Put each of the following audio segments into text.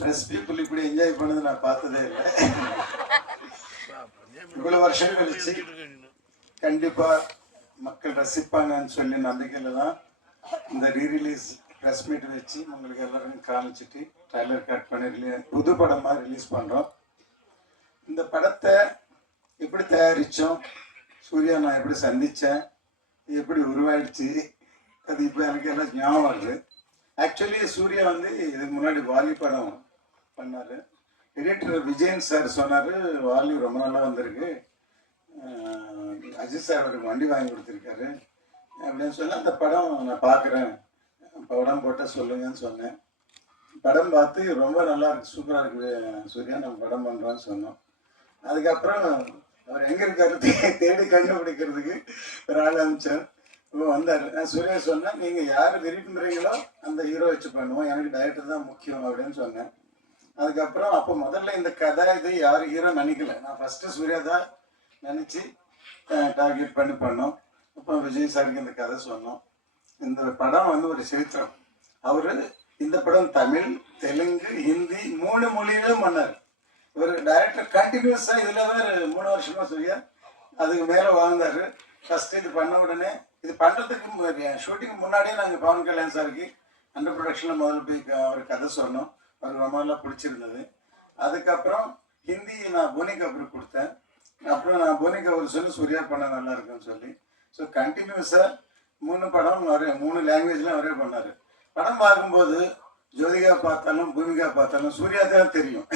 Press people இப்படி enjoy பண்ணது நான் பார்த்ததே இல்லை. இவ்வளவு வருஷம் கழிச்சு கண்டிப்பா மக்கள் ரசிப்பாங்கன்னு சொல்லி நம்பிக்கையில தான் இந்த ரீரிலீஸ் ப்ரெஸ் மீட் வச்சு உங்களுக்கு எல்லாரும் காமிச்சிட்டு ட்ரைலர் கட் பண்ணி புது படமாக ரிலீஸ் பண்ணுறோம். இந்த படத்தை எப்படி தயாரித்தோம், சூர்யா நான் எப்படி சந்தித்தேன், எப்படி உருவாயிடுச்சு, அது இப்போ எனக்கு எல்லாம் ஞாபகம் வருது. ஆக்சுவலி சூர்யா வந்து இதுக்கு முன்னாடி வாலி படம் பண்ணார். எடிட்டர் விஜயன் சார் சொன்னார், வாலி ரொம்ப நல்லா வந்திருக்கு, அஜித் சார் அவருக்கு வண்டி வாங்கி கொடுத்துருக்காரு அப்படின்னு சொல்லி அந்த படம் நான் பார்க்குறேன், படம் போட்டால் சொல்லுங்கன்னு சொன்னேன். படம் பார்த்து ரொம்ப நல்லா இருக்கு, சூப்பராக இருக்குது சூர்யா, நம்ம படம் பண்ணுறோன்னு சொன்னோம். அதுக்கப்புறம் அவர் எங்கே இருக்காரு தேடி கண்டுபிடிக்கிறதுக்கு ஒரு ஆள் அனுப்பிச்சார். இப்போ வந்தார். நான் சூர்யா சொன்னேன், நீங்கள் யார் விரும்புகிறீங்களோ அந்த ஹீரோ வச்சு பண்ணுவோம், எனக்கு டைரக்டர் தான் முக்கியம் அப்படின்னு சொன்னேன். அதுக்கப்புறம் அப்போ முதல்ல இந்த கதை இது யார் ஹீரோ நினைக்கல, நான் ஃபஸ்ட்டு சூர்யா தான் நினச்சி டார்கெட் பண்ணி பண்ணோம். அப்போ விஜய் சாருக்கு இந்த கதை சொன்னோம். இந்த படம் வந்து ஒரு சரித்திரம். அவர் இந்த படம் தமிழ், தெலுங்கு, ஹிந்தி 3 மொழியிலும் பண்ணார். ஒரு டைரக்டர் கண்டினியூஸாக இதில் வேறு 3 வருஷமாக சூர்யா அதுக்கு மேலே வாழ்ந்தார். ஃபஸ்ட்டு இது பண்ண உடனே இது பண்ணுறதுக்கு ஷூட்டிங் முன்னாடியே நாங்கள் பவன் கல்யாண் சாருக்கு அண்டர் ப்ரொடக்ஷனில் முதல்ல போய் ஒரு கதை சொன்னோம். அவருக்கு ரொம்பலாம் பிடிச்சிருந்தது. அதுக்கப்புறம் ஹிந்தி நான் போனி கபூருக்கு கொடுத்தேன். அப்புறம் நான் போனி கபூர் சொல்லி சூர்யா பண்ண நல்லா இருக்குன்னு சொல்லி ஸோ கண்டினியூஸாக 3 படம் அவரே 3 லாங்குவேஜ்லாம் அவரே பண்ணார். படம் பார்க்கும்போது ஜோதிகா பார்த்தாலும் பூமிகா பார்த்தாலும் சூர்யா தான் தெரியும்.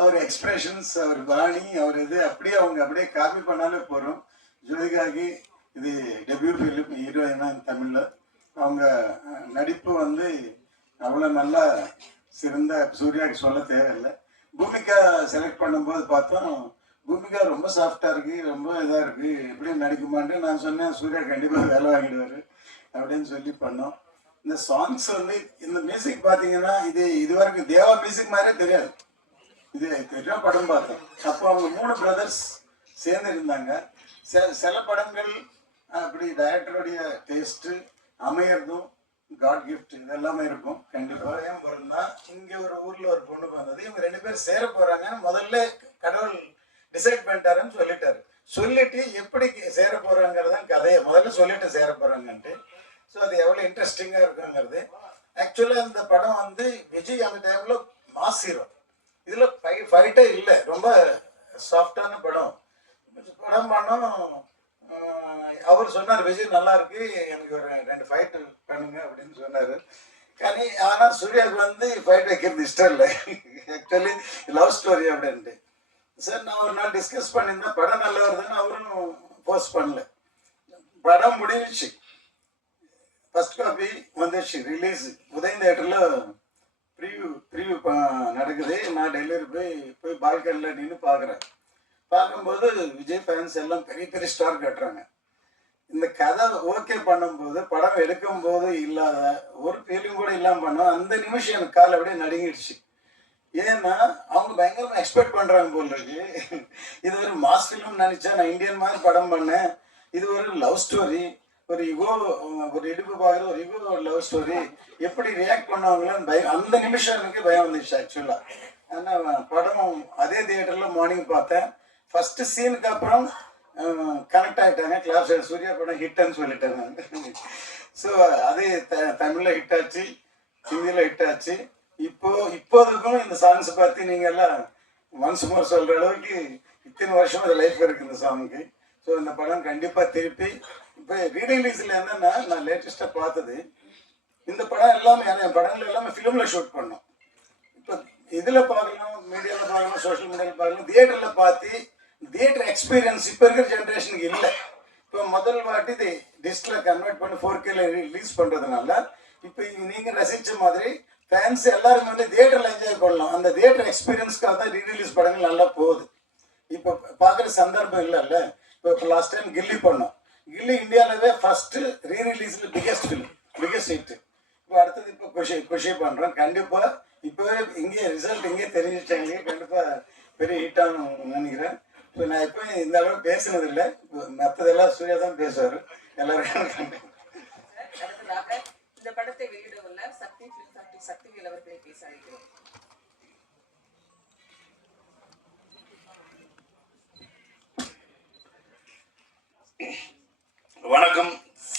அவர் எக்ஸ்பிரஷன்ஸ், அவர் பாணி, அவர் இது அப்படியே அவங்க அப்படியே காப்பி பண்ணாலே போகிறோம். ஜோதிகாவுக்கு இது டெபியூ ஃபிலிம் ஹீரோயினா தமிழில். அவங்க நடிப்பு வந்து அவ்வளோ நல்லா சிறந்த, சூர்யாவுக்கு சொல்ல தேவையில்லை. பூமிகா செலக்ட் பண்ணும்போது பார்த்தோம், பூமிகா ரொம்ப சாஃப்டாக இருக்குது, ரொம்ப இதாக இருக்குது, எப்படி நடிக்குமான்ட்டு நான் சொன்னேன், சூர்யா கண்டிப்பாக வேலை வாங்கிடுவார் அப்படின்னு சொல்லி பண்ணோம். இந்த சாங்ஸ் வந்து இந்த மியூசிக் பார்த்தீங்கன்னா இது வரைக்கும் தேவா மியூசிக் மாதிரியே தெரியாது. இது தெரியும் படம் பார்த்தோம். அப்போ அவங்க 3 பிரதர்ஸ் சேர்ந்து இருந்தாங்க. சில படங்கள் அப்படி டைரக்டருடைய டேஸ்ட்டு அமையறதும் காட் கிஃப்ட் இதெல்லாமே இருக்கும். கண்டிப்பாக ஏன் பிறந்தா இங்கே ஒரு ஊரில் ஒரு பொண்ணு வந்தது, இவங்க 2 பேர் சேர போகிறாங்க, முதல்ல கடவுள் டிசைட் பண்ணிட்டாருன்னு சொல்லிட்டு எப்படி சேர போகிறாங்கிறதான் கதையை முதல்ல சொல்லிட்டு சேர போகிறாங்கன்ட்டு. ஸோ அது எவ்வளோ இன்ட்ரெஸ்டிங்காக இருக்குங்கிறது. ஆக்சுவலாக இந்த படம் வந்து விஜய் அந்த டைமில் மாஸ் ஹீரோ, இதில் ஃபைட்டே இல்லை, ரொம்ப சாஃப்டான படம் பண்ணோம். அவர் சொன்னார், விஜய் நல்லா இருக்கு, எனக்கு ஒரு 2 ஃபைட்டு பண்ணுங்க அப்படின்னு சொன்னார். ஆனால் சூர்யாவுக்கு வந்து ஃபைட் வைக்கிறது இஷ்டம் இல்லை. ஆக்சுவலி லவ் ஸ்டோரி அப்படின்ட்டு. சார் நான் ஒரு நாள் டிஸ்கஸ் பண்ணியிருந்தேன், படம் நல்லா வருதுன்னு அவரும் போஸ்ட் பண்ணல. படம் முடிஞ்சிச்சு, ஃபர்ஸ்ட் காப்பி வந்துடுச்சு, ரிலீஸ் உதயம் தேட்டரில் ப்ரீவியூ நடக்குது. நான் டெலிவரி போய் பால்கனியில் நின்று பார்க்குறேன். பார்க்கும்போது விஜய் ஃபேன்ஸ் எல்லாம் பெரிய பெரிய ஸ்டார் கட்டுறாங்க. இந்த கதை ஓகே பண்ணும்போது படம் எடுக்கும்போது இல்லாத ஒரு ஃபீலிங் கூட இல்லாமல் பண்ணோம். அந்த நிமிஷம் எனக்கு கால் அப்படியே நடுங்கிடுச்சு. ஏன்னா அவங்க பயங்கரமாக எக்ஸ்பெக்ட் பண்ணுறாங்க போல் இருக்கு. இது ஒரு மாஸ் ஃபிலிம் நினச்சா, நான் இந்தியன் மாதிரி படம் பண்ணேன், இது ஒரு லவ் ஸ்டோரி, ஒரு யுகோ, ஒரு இடுப்பு பார்க்குற ஒரு யுகோ லவ் ஸ்டோரி, எப்படி ரியாக்ட் பண்ணுவாங்களான்னு பயம். அந்த நிமிஷம் எனக்கு பயம் வந்துடுச்சு ஆக்சுவலாக. ஆனால் படம் அதே தியேட்டரில் மார்னிங் பார்த்தேன். ஃபஸ்ட்டு சீனுக்கு அப்புறம் கனெக்ட் ஆகிட்டாங்க. கிளாஸ் சூர்யா படம் ஹிட்னு சொல்லிட்டாங்க. ஸோ அது தமிழில் ஹிட் ஆச்சு, ஹிந்தியில் ஹிட் ஆச்சு. இப்போதுக்கும் இந்த சாங்ஸ் பார்த்து நீங்கள் எல்லாம் ஒன்ஸ் மோர் சொல்கிற அளவுக்கு இத்தனை வருஷம் அது லைஃப் இருக்குது இந்த சாங்குக்கு. ஸோ இந்த படம் கண்டிப்பாக திருப்பி இப்போ ரீரிலீஸில் என்னென்னா, நான் லேட்டஸ்ட்டாக பார்த்தது இந்த படம் எல்லாமே, என் படங்கள் எல்லாமே ஃபிலிமில் ஷூட் பண்ணோம். இப்போ இதில் பார்க்கலாம், மீடியாவில் பார்க்கலாம், சோஷியல் மீடியாவில் பார்க்கலாம், தியேட்டரில் பார்த்து தியேட்டர் எக்ஸ்பீரியன்ஸ் இப்போ இருக்கிற ஜென்ரேஷனுக்கு இல்லை. இப்போ முதல் வாட்டி இது டிஸ்கில் கன்வெர்ட் பண்ணி 4Kல ரிலீஸ் பண்ணுறதுனால இப்போ நீங்கள் ரசித்த மாதிரி ஃபேன்ஸ் எல்லாரும் வந்து தியேட்டரில் என்ஜாய் பண்ணலாம். அந்த தியேட்டர் எக்ஸ்பீரியன்ஸ்க்காக தான் ரீரிலீஸ் படங்கள் நல்லா போகுது. இப்போ பார்க்குற சந்தர்ப்பம் இல்லைல்ல. இப்போ லாஸ்ட் டைம் கில்லி பண்ணோம். கில்லி இந்தியாவிலவே ஃபஸ்ட்டு ரீரிலீஸில் பிகெஸ்ட் ஃபிலிம், பிகெஸ்ட் ஹிட்டு. இப்போ அடுத்தது இப்போ குஷி பண்ணுறோம். கண்டிப்பாக இப்போவே இங்கே ரிசல்ட் இங்கே தெரிஞ்சிட்டாங்க, கண்டிப்பாக பெரிய ஹிட்டானு நினைக்கிறேன். ஸோ நான் இப்போ இந்த அளவுக்கு பேசுனதில்லை, மற்றதெல்லாம் சூர்யா தான் பேசுவார் எல்லாரும். இந்த படத்தை வெளியிடவுள்ள சக்தி சக்திவேல் அவர்களை பேச அழைக்கிறோம். வணக்கம்.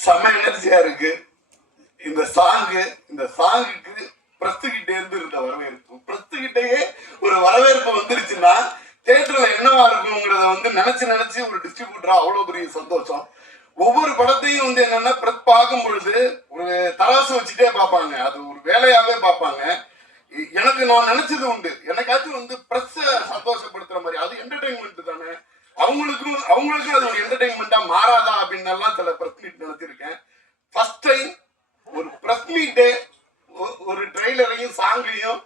செம எனர்ஜியா இருக்கு இந்த சாங்குக்கு பிரஸ்துகிட்டே இருந்து இருந்த வரவேற்பு. பிரஸ்துகிட்டேயே ஒரு வரவேற்பு வந்துருச்சுன்னா தியேட்டர்ல என்னவா இருக்குங்கிறத நினைச்சு ஒரு டிஸ்ட்ரிபியூட்டரா அவ்வளவு பெரிய சந்தோஷம். ஒவ்வொரு படத்தையும் என்னன்னா பிரஸ் பார்க்கும் பொழுது ஒரு தராசு வச்சுட்டே பார்ப்பாங்க, அது ஒரு வேலையாவே பார்ப்பாங்க. எனக்கு நான் நினைச்சது உண்டு, எனக்காச்சும் பிரஸ் சந்தோஷப்படுத்துற மாதிரி, அது என்டர்டைன்மெண்ட் தானே, அவங்களுக்கும் அது ஒரு என்டர்டைன்மெண்டா மாறாதா அப்படின்னு எல்லாம் சில பிரஸ் மீட் நினைச்சிருக்கேன். ஃபர்ஸ்ட் டைம் ஒரு பிரஸ் மீட்டே ஒரு ட்ரெய்லரையும் சாங்கையும்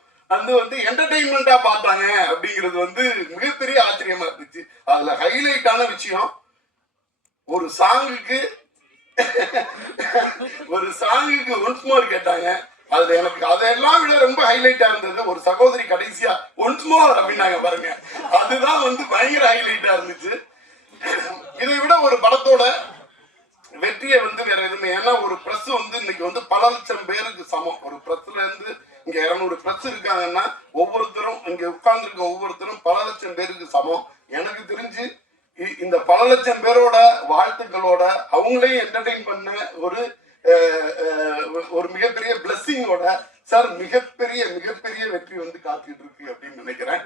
என்டர்டைன்மெண்டா பார்த்தாங்க அப்படிங்கிறது மிகப்பெரிய ஆச்சரியமா இருந்துச்சு. அதுல ஹைலைட்டான விஷயம், ஒரு சாங்குக்கு ஒன்ஸ் மோர் கேட்டாங்க. அதுல எனக்கு அதெல்லாம் விட ரொம்ப ஹைலைட்டா இருந்தது, ஒரு சகோதரி கடைசியா ஒன்ஸ் மோர் அப்படின்னாங்க பாருங்க, அதுதான் பயங்கர ஹைலைட்டா இருந்துச்சு. இதை விட ஒரு படத்தோட வெற்றியை வேற எதுவுமே, ஏன்னா ஒரு பிரஸ் இன்னைக்கு பல லட்சம் பேருக்கு சமம். ஒரு பிரஸ்ல இருந்து இங்க 200 பிரஸ் இருக்காங்கன்னா ஒவ்வொருத்தரும் இங்க உட்கார்ந்துருக்க ஒவ்வொருத்தரும் பல லட்சம் பேருக்கு சமம். எனக்கு தெரிஞ்சு இந்த பல லட்சம் பேரோட வாழ்த்துக்களோட அவங்களையும் என்டர்டெயின் பண்ண ஒரு மிகப்பெரிய பிளஸ்ஸிங்கோட சார் மிகப்பெரிய வெற்றி காத்துட்டு இருக்கு அப்படின்னு நினைக்கிறேன்.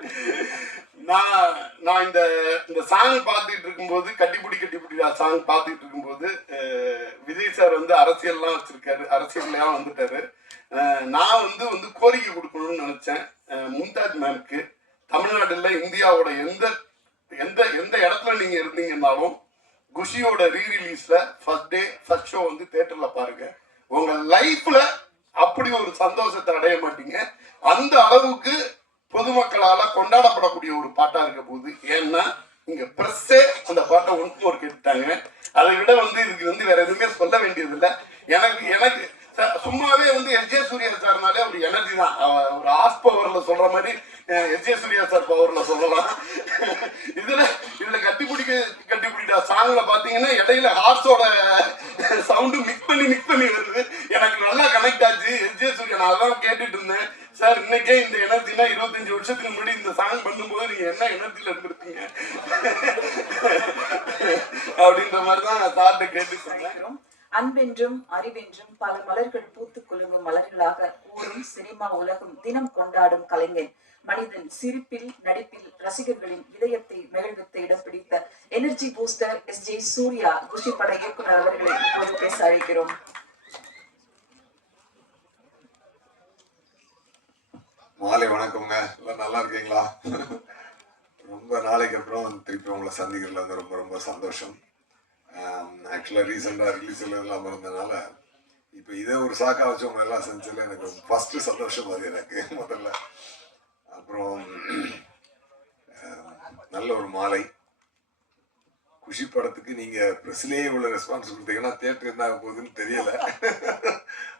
நான் இந்த சாங் பார்த்துட்டு இருக்கும்போது, கட்டிப்பிடி சாங் பார்த்துட்டு இருக்கும்போது விஜய் சார் அரசியல்லாம் வச்சிருக்காரு, அரசியல்லாம் வந்துட்டாரு. நான் கோரிக்கை கொடுக்கணும்னு நினைச்சேன் மும்தாஜ் மேம்க்கு. தமிழ்நாடுல இந்தியாவோட எந்த இடத்துல நீங்க இருந்தீங்கன்னாலும் குஷியோட ரீரிலீஸ்ல ஃபர்ஸ்ட் டே ஃபர்ஸ்ட் ஷோ தியேட்டர்ல பாருங்க. உங்க லைஃப்ல அப்படி ஒரு சந்தோஷத்தை அடைய மாட்டீங்க. அந்த அளவுக்கு பொதுமக்களால கொண்டாடப்படக்கூடிய ஒரு பாட்டா இருக்க போகுது. ஏன்னா இங்க பிரஸ்ஸே அந்த பாட்டை ஒன்று கேட்டாங்க. அதை விட இதுக்கு வேற எதுவுமே சொல்ல வேண்டியது இல்லை. எனக்கு சும்மாவே எஸ் ஜே சூர்யா சார்னாலே ஒரு எனர்ஜி தான். ஒரு ஆஸ் பவர்ல சொல்ற மாதிரி எஸ் ஜே சூர்யா சார் பவர்ல சொல்லலாம். இதுல கட்டிப்பிடிட்டா சாங்ல பாத்தீங்கன்னா இடையில ஹார்ஸோட சவுண்டு மிக்ஸ் பண்ணி வருது. எனக்கு நல்லா கனெக்ட் ஆச்சு எஸ் ஜே சூர்யா. நான் அதான் கேட்டுட்டு இருந்தேன், சார் இன்னைக்கே இந்த எனர்ஜினா 25 வருஷத்துக்கு முன்னாடி இந்த சாங் பண்ணும்போது நீங்க என்ன எனர்ஜில இருந்திருப்பீங்க அப்படின்ற மாதிரிதான் சார்ட்ட கேட்டு சொன்னேன். அன்பென்றும் அறிவென்றும் பல மலர்கள் பூத்து குலுங்கும் மலர்களாக ஊரும் சினிமா உலகம் தினம் கொண்டாடும் கலைஞன், மனிதன் சிரிப்பில் நடிப்பில் ரசிகர்களின் இதயத்தை மகிழ்வித்து இடம் பிடித்த energy booster S J Suryah Kushi பட இயக்குனர் அவர்களை இப்போது பேச அழைக்கிறோம். மாலை வணக்கம்ங்க, எல்லாம் நல்லா இருக்கீங்களா? ரொம்ப நாளைக்கு அப்புறம் திருப்பி உங்களை சந்திக்கிறதுல ரொம்ப ரொம்ப சந்தோஷம். ஆக்சுவலாக ரீசெண்டாக ரிலீஸ் எல்லாம் இருந்ததுனால இப்போ இதே ஒரு சாக்கா வச்சு உங்களை எல்லாம் செஞ்சதில் எனக்கு ஃபஸ்ட்டு சந்தோஷம் அது எனக்கு முதல்ல. அப்புறம் நல்ல ஒரு மாலை. குஷி படத்துக்கு நீங்கள் ப்ரெஸ்லேயே உள்ள ரெஸ்பான்ஸ் கொடுத்தீங்கன்னா தியேட்டர் என்ன ஆக போகுதுன்னு தெரியலை.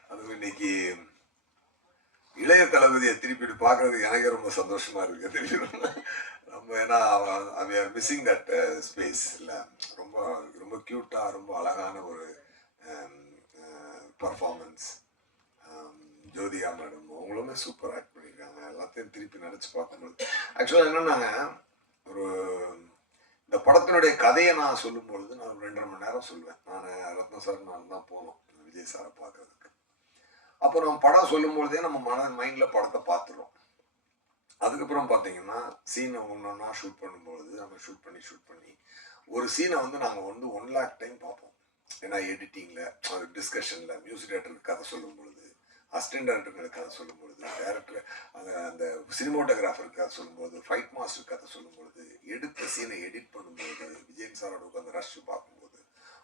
அதுவும் இன்னைக்கு இளைய தளபதியை திருப்பி பார்க்கறதுக்கு எனக்கே ரொம்ப சந்தோஷமா இருக்கு. தெரியும் நம்ம, ஏன்னா we are missing that space. இல்லை, ரொம்ப ரொம்ப க்யூட்டாக ரொம்ப அழகான ஒரு பர்ஃபார்மன்ஸ். ஜோதிகா மேடம் அவங்களுமே சூப்பர் ஆக்ட் பண்ணியிருக்காங்க. எல்லாத்தையும் திருப்பி நினச்சி பார்க்கும்போது ஆக்சுவலாக என்னென்னாங்க, ஒரு இந்த படத்தினுடைய கதையை நான் சொல்லும் பொழுது நான் 2.5 மணி நேரம் சொல்லுவேன். நான் ரத்ன சார் நான் தான் போனோம் விஜய் சாரை பார்க்கறதுக்கு. அப்போ நம்ம படம் சொல்லும் பொழுதே நம்ம மைண்டில் படத்தை பார்த்துடுறோம். அதுக்கப்புறம் பார்த்தீங்கன்னா சீனை ஒன்றா ஷூட் பண்ணும்பொழுது நம்ம ஷூட் பண்ணி ஒரு சீனை நாங்கள் 1 lakh டைம் பார்ப்போம். ஏன்னா எடிட்டிங்கில், அது டிஸ்கஷனில், மியூசிக் டைரக்டருக்கு கதை சொல்லும் பொழுது, அசிஸ்டன்ட் டைரக்டருக்கு கதை சொல்லும் பொழுது, டைரக்டர் அந்த சினிமோட்டோகிராஃபருக்கு கதை சொல்லும்போது, ஃபைட் மாஸ்டருக்கு கதை சொல்லும் பொழுது, எடுத்த சீனை எடிட் பண்ணும்போது, விஜயன் சாரோட உட்காந்து ரஷ் பார்க்கும்போது,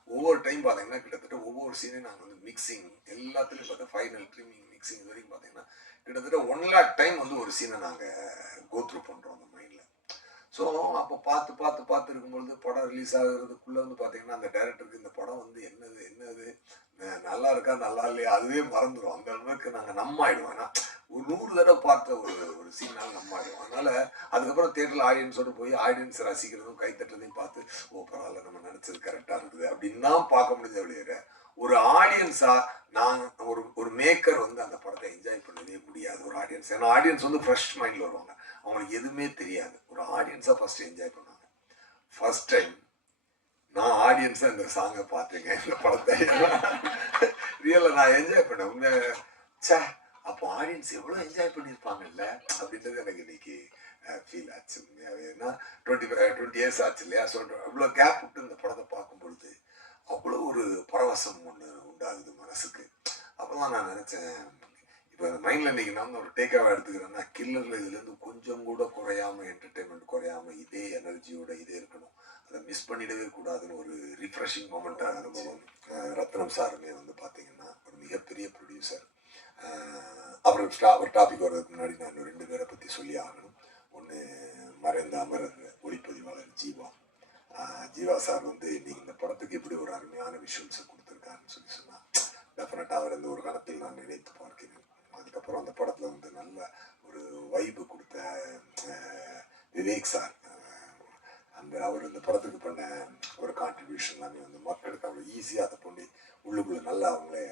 ஒவ்வொரு டைம் பார்த்தீங்கன்னா கிட்டத்தட்ட ஒவ்வொரு சீனையும் நாங்கள் மிக்சிங் எல்லாத்துலேயும் பார்த்தா ஃபைனல் ட்ரிமிங் மிக்சிங் இது வரைக்கும் பார்த்தீங்கன்னா கிட்டத்தட்ட 1 lakh டைம் ஒரு சீனை நாங்கள் கோத்ரூ பண்ணுறோம் அந்த மைண்டில். ஸோ அப்போ பார்த்து இருக்கும்பொழுது படம் ரிலீஸ் ஆகுறதுக்குள்ளே பார்த்தீங்கன்னா அந்த டைரக்டருக்கு இந்த படம் என்னது நல்லா இருக்கா நல்லா இல்லையா அதுவே மறந்துடும். அந்த அளவுக்கு நாங்கள் நம்ம ஆகிடுவோம். ஏன்னா ஒரு 100 தடவை பார்த்த ஒரு சீனால் நம்ம ஆகிடுவோம். அதனால் அதுக்கப்புறம் தேட்டரில் ஆடியன்ஸோடு போய் ஆடியன்ஸ் ரசிக்கிறதும் கைத்தட்டுறதையும் பார்த்து, ஓ பரவாயில்ல நம்ம நினச்சது கரெக்டாக இருக்குது அப்படின்னு தான் பார்க்க முடிஞ்ச அப்படியே ஒரு ஆடியன்ஸா நான் ஒரு மேக்கர் வந்து அந்த படத்தை என்ஜாய் பண்ணவே முடியாது ஒரு ஆடியன்ஸ். ஏன்னா ஆடியன்ஸ் வந்து ஃப்ரெஷ் மைண்டில் வருவாங்க, அவங்களுக்கு எதுவுமே தெரியாது. ஒரு ஆடியன்ஸா ஃபர்ஸ்ட் என்ஜாய் பண்ணுவாங்க. ஃபர்ஸ்ட் டைம் நான் ஆடியன்ஸா இந்த சாங்கை பார்த்துங்க, இந்த படத்தை ரியலா நான் என்ஜாய் பண்ணேன். உண்மை சே, அப்போ ஆடியன்ஸ் எவ்வளோ என்ஜாய் பண்ணியிருப்பாங்கல்ல அப்படின்றது எனக்கு இன்னைக்கு ஃபீல் ஆச்சு. ஏன்னா 20 இயர்ஸ் ஆச்சு இல்லையா. ஸோ அவ்வளோ கேப் விட்டு இந்த படத்தை பார்க்கும் பொழுது அவ்வளோ ஒரு பரவசம் ஒன்று உண்டாகுது மனசுக்கு. அப்போதான் நான் நினச்சேன், இப்போ அந்த மைண்டில் இன்னைக்கு நான் ஒரு டேக்காக எடுத்துக்கிறேன்னா, கில்லரில் இதுலேருந்து கொஞ்சம் கூட குறையாமல், என்டர்டெயின்மெண்ட் குறையாமல் இதே எனர்ஜியோட இதே இருக்கணும், அதை மிஸ் பண்ணிடவே கூடாதுன்னு ஒரு ரிஃப்ரெஷிங் மூமெண்ட்டாக இருந்துச்சு. ரத்னம் சாருமே வந்து பார்த்தீங்கன்னா ஒரு மிகப்பெரிய ப்ரொடியூசர். அவர் டாபிக் வர்றதுக்கு முன்னாடி நான் 2 பேரை பற்றி சொல்லி ஆகணும். ஒன்று மறைந்த அமரர் ஒளிப்பதிவாளர் ஜீவா. ஜீவா சார் வந்து இன்னைக்கு இந்த படத்துக்கு இப்படி ஒரு அருமையான விஷுவல்ஸை கொடுத்துருக்காருன்னு சொன்னால் டெஃபினட்டாக அவர் இந்த ஒரு காலத்தில் நான் நினைத்து பார்க்கிறேன். அதுக்கப்புறம் அந்த படத்தில் வந்து நல்ல ஒரு வைப்பு கொடுத்த விவேக் சார், அந்த அவர் இந்த படத்துக்கு பண்ண ஒரு கான்ட்ரிபியூஷன் எல்லாமே வந்து மக்களுக்கு அவ்வளோ ஈஸியாக அதை பண்ணி உள்ளுக்குள்ளே நல்லா அவங்களே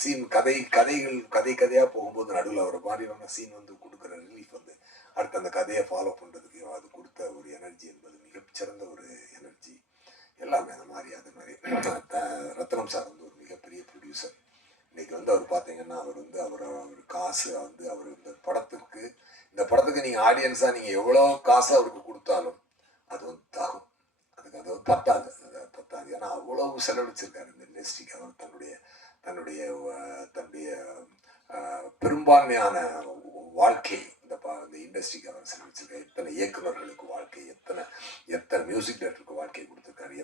சீன் கதையாக போகும்போது நடுவில் ஒரு மாதிரியான சீன் வந்து கொடுக்குற ரிலீஃப் வந்து அடுத்து அந்த கதையை ஃபாலோ பண்ணுறதுக்கு அது கொடுத்த ஒரு எனர்ஜி என்பது மிகச்சிறந்த ஒரு எனர்ஜி. எல்லாமே அந்த மாதிரி அது மாதிரி ரத்னம் சார் வந்து ஒரு மிகப்பெரிய ப்ரொடியூசர். இன்னைக்கு வந்து அவர் பார்த்தீங்கன்னா அவர் வந்து அவர் காசு வந்து அவர் இந்த படத்துக்கு நீங்கள் ஆடியன்ஸாக நீங்கள் எவ்வளோ காசு அவருக்கு கொடுத்தாலும் அது வந்து தாகும், அதுக்கு அது வந்து பத்தாது. ஏன்னா அவ்வளோ செலவழிச்சிருக்காரு இந்த இண்டஸ்ட்ரிக்கு. அவர் தன்னுடைய பெரும்பான்மையான வாழ்க்கை இந்த இண்டஸ்ட்ரிக்கு அவர் செலவழிச்சிருக்காரு. எத்தனை இயக்குநர்களுக்கு வாழ்க்கை, எத்தனை மியூசிக் டைரக்டருக்கு வாழ்க்கை கொடுத்துருக்காரு,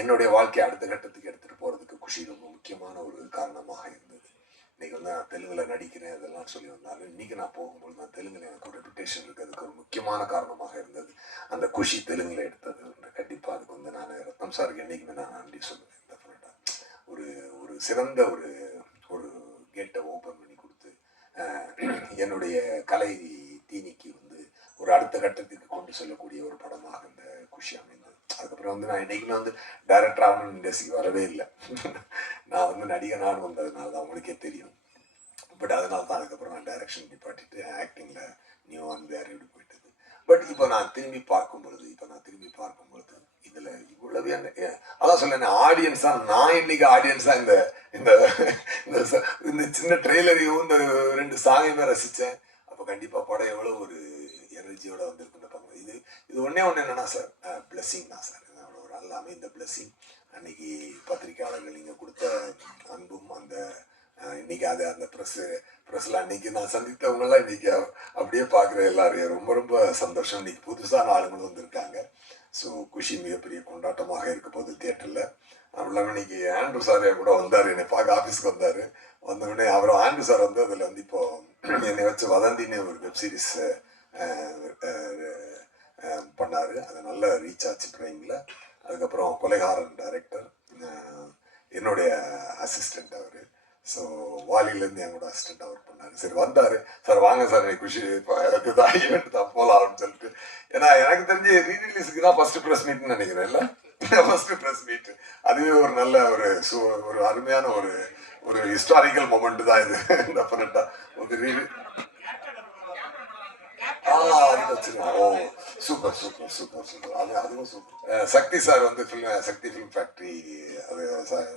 என்னுடைய வாழ்க்கையை அடுத்த கட்டத்துக்கு எடுத்துகிட்டு போகிறதுக்கு குஷி ரொம்ப முக்கியமான ஒரு காரணமாக இருந்தது. இன்றைக்கி வந்து நான் தெலுங்கில் நடிக்கிறேன் இதெல்லாம் சொல்லி வந்தாலும் இன்றைக்கி நான் போகும்போது நான் தெலுங்கில் எனக்கு ஒரு ரெப்புடேஷன் இருக்கிறதுக்கு ஒரு முக்கியமான காரணமாக இருந்தது அந்த குஷி தெலுங்கில் எடுத்தது. கண்டிப்பாக அதுக்கு வந்து நான் ரத்னம் சாருக்கு என்றைக்குமே நான் நன்றி சொல்லுவேன். டெஃபினட்டாக ஒரு சிறந்த ஒரு கேட்டை ஓப்பன் பண்ணி கொடுத்து என்னுடைய கலை தீனிக்கு வந்து ஒரு அடுத்த கட்டத்துக்கு கொண்டு செல்லக்கூடிய ஒரு படமாக இந்த குஷி அமைந்தது. அதுக்கப்புறம் வந்து நான் என்றைக்குமே வந்து டைரக்டர் ஆகணும்னு இண்டஸ்ட்ரிக்கு வரவே இல்லை. நான் வந்து நடிகனான்னு வந்ததுனால தான் உங்களுக்கே தெரியும். பட் அதனால தான் அதுக்கப்புறம் நான் டைரக்ஷன் நிப்பாட்டிட்டு ஆக்டிங்கில் நியூ ஆன் வேறு எப்படி போயிட்டது. பட் இப்போ நான் திரும்பி பார்க்கும் பொழுது இதில் இவ்வளவே அதான் சொல்லேன் ஆடியன்ஸாக நான் இன்னைக்கு ஆடியன்ஸாக இந்த சின்ன ட்ரெய்லரையும் இந்த 2 சாங்கையுமே ரசித்தேன். அப்போ கண்டிப்பாக படம் எவ்வளோ ஒரு எனர்ஜியோட வந்திருக்குன்னு பார்க்கணும். இது ஒன்றே என்னென்னா சார், பிளெஸ்ஸிங் தான் சார். அவ்வளோ ஒரு நல்ல அமைந்த பிளெஸ்ஸிங். அன்னைக்கு பத்திரிக்கையாளர்கள் நீங்கள் கொடுத்த அன்பும் இன்னைக்கு அந்த ப்ரெஸ்ஸில் அன்னைக்கு நான் சந்தித்தவங்கெல்லாம் இன்னைக்கு அப்படியே பார்க்குற எல்லாரையும் ரொம்ப ரொம்ப சந்தோஷம். இன்னைக்கு புதுசான ஆளுங்களும் வந்திருக்காங்க. ஸோ குஷி மிகப்பெரிய கொண்டாட்டமாக இருக்க போது தியேட்டரில். அவ்வளோ இன்னைக்கு ஆண்ட்ரூ சாரியா கூட வந்தார், என்னை பார்க்க ஆஃபீஸ்க்கு வந்தார். வந்தவுடனே அப்புறம் ஆண்ட்ரூ சார் வந்து அதில் வந்து இப்போ என்னை வச்சு வதந்தின்னு ஒரு வெப் சீரிஸ் பண்ணார். அது நல்ல ரீச் ஆச்சு ப்ரைமில். அதுக்கப்புறம் கொலைகாரன் டைரக்டர் என்னுடைய அசிஸ்டண்ட் அவர். ஸோ வாலிலேருந்து என் கூட அசிஸ்டண்ட்டாக ஒர்க் பண்ணார். சரி வந்தார், சார் வாங்க சார் எனக்கு குஷி இதுதான் ஈவெண்ட் தான் போகலாம் அப்படின்னு சொல்லிட்டு. ஏன்னா எனக்கு தெரிஞ்சு ரீரிலீஸுக்கு தான் ஃபஸ்ட்டு ப்ரெஸ் மீட்னு நினைக்கிறேன். இல்லை ஃபஸ்ட்டு ப்ரெஸ் மீட். அதுவே ஒரு நல்ல ஒரு அருமையான ஒரு ஹிஸ்டாரிக்கல் மொமெண்ட் தான் இது. டெஃபினட்டாக ஒரு சூப்பர் சூப்பர் சூப்பர் சூப்பர். அதுவும் சூப்பர். சக்தி சார் வந்து சக்தி ஃபிலிம் ஃபேக்ட்ரி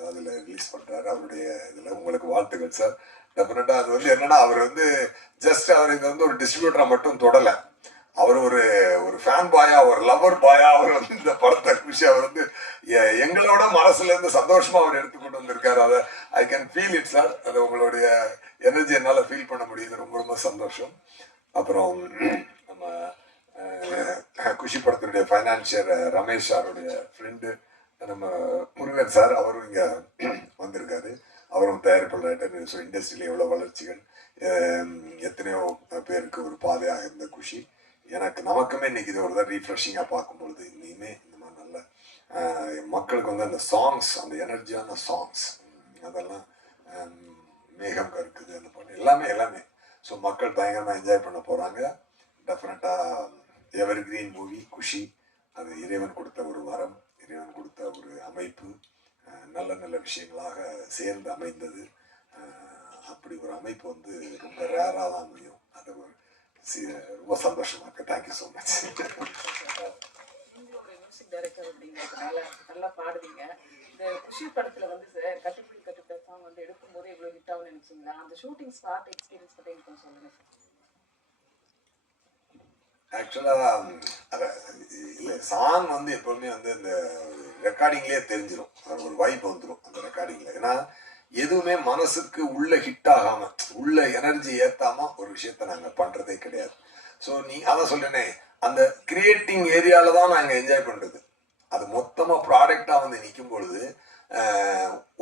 அதில் ரிலீஸ் பண்ணுறாரு. அவருடைய இதில் உங்களுக்கு வாழ்த்துக்கள் சார். டெஃபினட்டாக அது வந்து என்னென்னா அவர் வந்து ஜஸ்ட் அவர் இது வந்து ஒரு டிஸ்ட்ரிபியூட்டராக மட்டும் தொடலை, அவர் ஒரு ஃபேன் பாயா, ஒரு லவர் பாயா அவர் வந்து இந்த படத்தை குஷி அவர் வந்து எங்களோட மனசுலேருந்து சந்தோஷமாக அவர் எடுத்துக்கொண்டு வந்திருக்காரு. அதை I can feel it sir. அது உங்களுடைய எனர்ஜி என்னால் ஃபீல் பண்ண முடியுது. ரொம்ப ரொம்ப சந்தோஷம். அப்புறம் நம்ம குஷி படத்தினுடைய ஃபைனான்சியர் ரமேஷ் சாருடைய ஃப்ரெண்டு நம்ம முருகன் சார், அவரும் இங்கே வந்திருக்காரு. அவரும் தயாரிப்பாளர். ஸோ இண்டஸ்ட்ரியில் எவ்வளோ வளர்ச்சிகள், எத்தனையோ பேருக்கு ஒரு பாதையாக இருந்த குஷி. நமக்குமே இன்னைக்கு இது ஒரு தான் ரீஃப்ரெஷிங்காக பார்க்கும்பொழுது இனிமே இந்த மாதிரி நல்ல மக்களுக்கு வந்து அந்த சாங்ஸ், அந்த எனர்ஜியான சாங்ஸ், அதெல்லாம் மேகம் கருக்குது அந்த பாட்டு எல்லாமே ஸோ மக்கள் பயங்கரமாக என்ஜாய் பண்ண போகிறாங்க. டெஃபினட்டாக எவர் கிரீன் மூவி குஷி. அது இறைவன் கொடுத்த ஒரு வரம், இறைவன் கொடுத்த ஒரு அமைப்பு. நல்ல நல்ல விஷயங்களாக சேர்ந்து அமைந்தது. அப்படி ஒரு அமைப்பு வந்து ரொம்ப ரேராக தான் அமையும். அது ஒரு ரொம்ப சந்தோஷமா இருக்கு. Thank you so much. நீங்க ஒரு மியூசிக் டைரக்டர் அப்படிங்கிறதுனால நல்லா பாடுவீங்க. இந்த குஷி படத்துல வந்து சார் கட்டுப்பிடி கட்டுப்பிடி சாங் வந்து எடுக்கும்போது இவ்வளவு ஹிட் ஆகும்னு நினைச்சீங்களா? அந்த ஷூட்டிங் ஸ்பாட் எக்ஸ்பீரியன்ஸ் பத்தி எனக்கு கொஞ்சம் சொல்லுங்க சார். ஆக்சுவலாக இல்லை, சாங் வந்து எப்பவுமே வந்து இந்த ரெக்கார்டிங்லேயே தெரிஞ்சிடும். அது ஒரு வைப் வந்துடும் அந்த ரெக்கார்டிங்கில். ஏன்னா எதுவுமே மனசுக்கு உள்ள ஹிட் ஆகாம உள்ள எனர்ஜி ஏத்தாம ஒரு விஷயத்த நாங்க பண்றதே கிடையாது. ஸோ அதான் சொல்றேனே, அந்த கிரியேட்டிங் ஏரியால தான் நாங்க என்ஜாய் பண்றது. அது மொத்தமா ப்ராடக்டா வந்து நிற்கும் பொழுது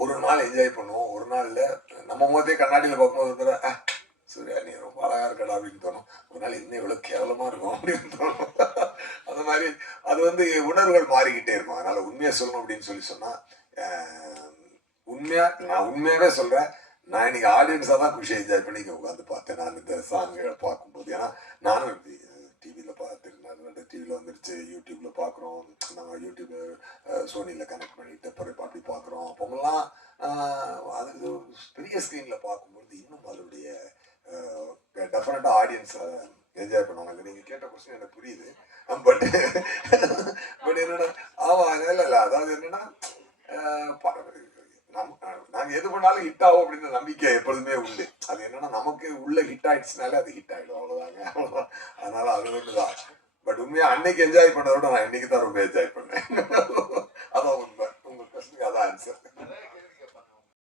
ஒரு நாள் என்ஜாய் பண்ணுவோம், ஒரு நாள்ல நம்ம முகத்தே கண்ணாடியில பார்க்கும்போது சூர்யா நீ ரொம்ப அழகா இருக்கடா அப்படின்னு தோணும். ஒரு நாள் இன்னும் இவ்வளவு கேவலமா இருக்கும் அப்படின்னு தோணும். அந்த மாதிரி அது வந்து உணர்வுகள் மாறிக்கிட்டே இருக்கும். அதனால உண்மையை சொல்லணும் அப்படின்னு சொன்னா நான் உண்மையாவே சொல்றேன், நான் இன்னைக்கு ஆடியன்ஸா தான் குஷி என்ஜாய் பண்ணி உட்காந்து பார்த்தேன் நான் இந்த சாங்குகளை பார்க்கும்போது. ஏன்னா நானும் டிவியில பார்த்து டிவியில வந்துருச்சு, யூடியூப்ல பார்க்குறோம், நம்ம யூடியூப் சோனியில கனெக்ட் பண்ணிட்டு பிறகு அப்படி பார்க்குறோம். அப்போங்கெல்லாம் அது பெரிய ஸ்க்ரீன்ல பார்க்கும்போது இன்னும் அதோடைய டெஃபினட்டா ஆடியன்ஸ் என்ஜாய் பண்ணுவாங்க. நீங்க கேட்ட கொஸ்டின் எனக்கு புரியுது. பட் என்னன்னா இல்லை அதாவது என்னன்னா நாங்க எது பண்ணாலும் ஹிட் ஆகும் அப்படின்னு நம்பிக்கை எப்பொழுதுமே உண்டு. அது என்னன்னா நமக்கு உள்ள ஹிட் ஆயிடுச்சுனாலே அது ஹிட் ஆயிடும், அவ்வளவுதாங்க. அவ்வளவுதான். அதனால அது ஒண்ணுதான். பட் உண்மையா அன்னைக்கு என்ஜாய் பண்ணதை விட நான் இன்னைக்கு தான் ரொம்ப என்ஜாய் பண்ணேன். அதான் உண்மை. உங்க கொஸ்டினுக்கு அதான் ஆன்சர்.